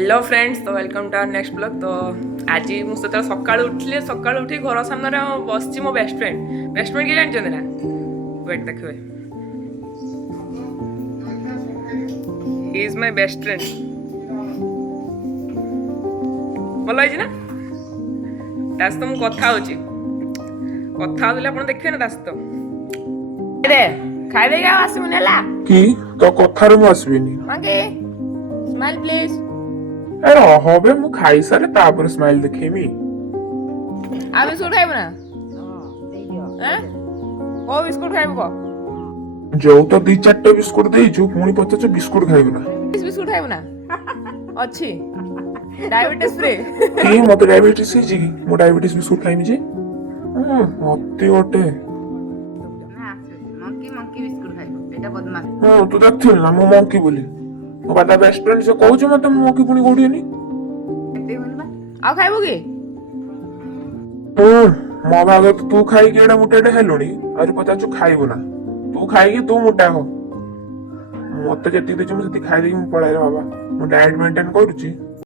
Hello friends, तो welcome to our next blog. तो आज मुझे सकाल उठिले सकाल उठी घर सामने बस मो बेस्ट फ्रेंड किए जानते ना वेट देखिए he is my best friend. भल है ना ता सहित मुझे कथा आप देखिए ना ता सहित खाई देगा आसमुनि कि तो कथार मु आसबिनी मांगे स्माइल प्लीज। अरे हबे मु खाई सारे तापर स्माइल देखेमी आ बिस्कुट खाइब ना को बिस्कुट खाइब को जो तो दी चारटे बिस्कुट देइछु पुणी पचाच बिस्कुट खाइब ना बिस्कुट खाइब ना अच्छी डायबिटीज फ्री कि मते डायबिटीज हिची कि मु डायबिटीज बिस्कुट खाइमी जे मते ओटे मंकी मंकी बिस्कुट खाइबो एटा बदमाश हां तू देखथिल ना मु मंकी बोली मो बादा बेस्ट फ्रेंड से कहू छ मते मंकी पुणी गोडियनी एते होनबा आ खाइबो की मो भाग तू खाई के एडा मुटेडे हेलोनी अरे पचाच खाइबो ना तू खाई के तू मोटा हो मते जति देछ मु जति खाइ दे मु पळाइ रे बाबा मु डाइट मेंटेन करूची